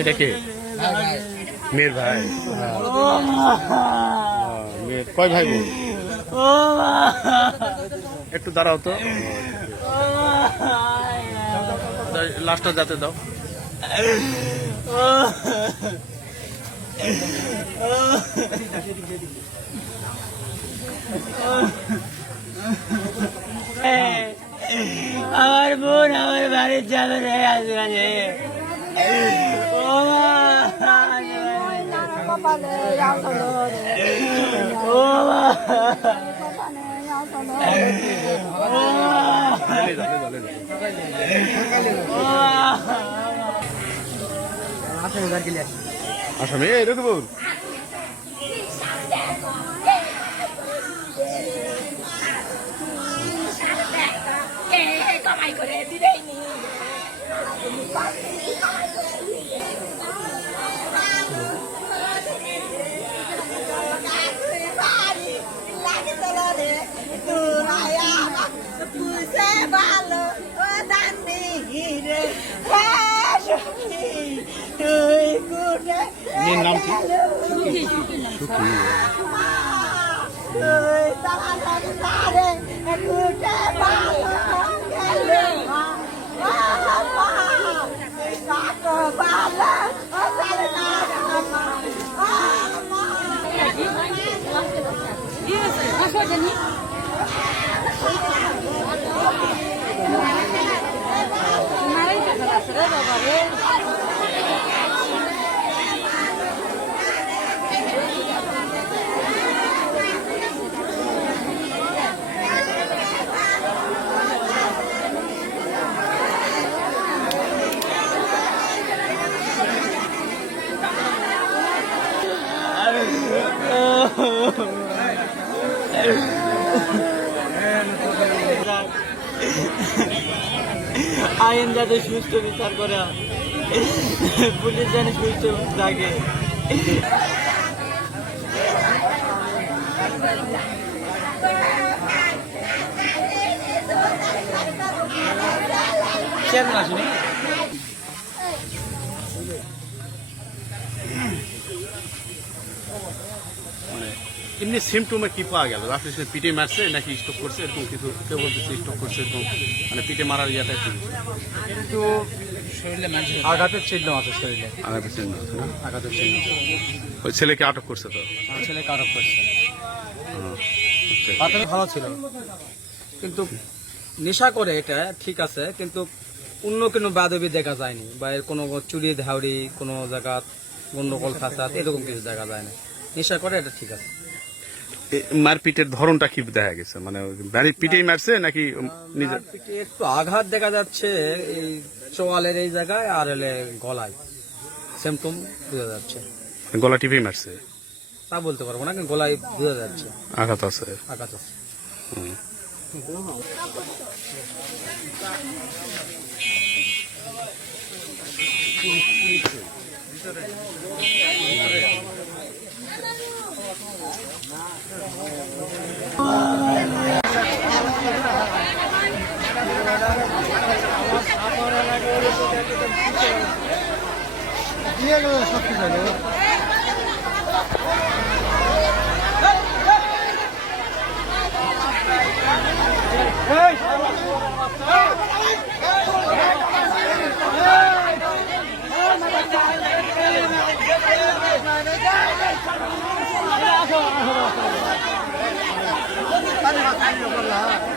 এটা কে? মেয়ের ভাই। মেয়ের কয় ভাই বোন? একটু দাঁড়াও তো, লাস্টটা যাতে দাও। আমার বোন আমার বাড়ির যাবে রে আজকালে। আসামে এরকম কামাই করে দিলেই নি ভালো মেয়ের নাম কি? আইন যাতে সুস্থ বিচার করে, পুলিশ যেন সুস্থ থাকে। এমনি সিমটমে কি পাওয়া গেল? আপনি পিঠে মারছে নাকি স্টক করছে এরকম কিছু? কেউ বলতেছে স্টক করছে এরকম, মানে পিঠে মারার ইয়াটা কি? কিন্তু শরীরে আঘাতের চিহ্ন আছে, শরীরে আঘাতের চিহ্ন আছে না? আঘাতের চিহ্ন। ওই ছেলেকে আটক করছে তো? আমার ছেলেকে আটক করছে। আচ্ছা। প্রাথমিক ভালো ছিল, কিন্তু নেশা করে এটা ঠিক আছে, কিন্তু অন্য কোনো বাদবি দেখা যায়নি, বা এর কোনো চুরি ধাউরি কোনো জায়গা গন্ডগোল ফাসাদ এরকম কিছু দেখা যায় না। নেশা করে এটা ঠিক আছে। মারপিটের ধরনটা কি দেখা গেছে? মানে বাড়ির পিঠেই মারছে নাকি নিজের? পিঠে একটু আঘাত দেখা যাচ্ছে এই চোয়ালের এই জায়গায়, আর এলে গলায় সিমটম বোঝা যাচ্ছে। গলা টিপেই মারছে তা বলতে পারবো না, কিন্তু গলায় বোঝা যাচ্ছে আঘাত আছে। আঘাত আছে।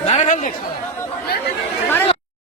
নারে ফেল দেখছো।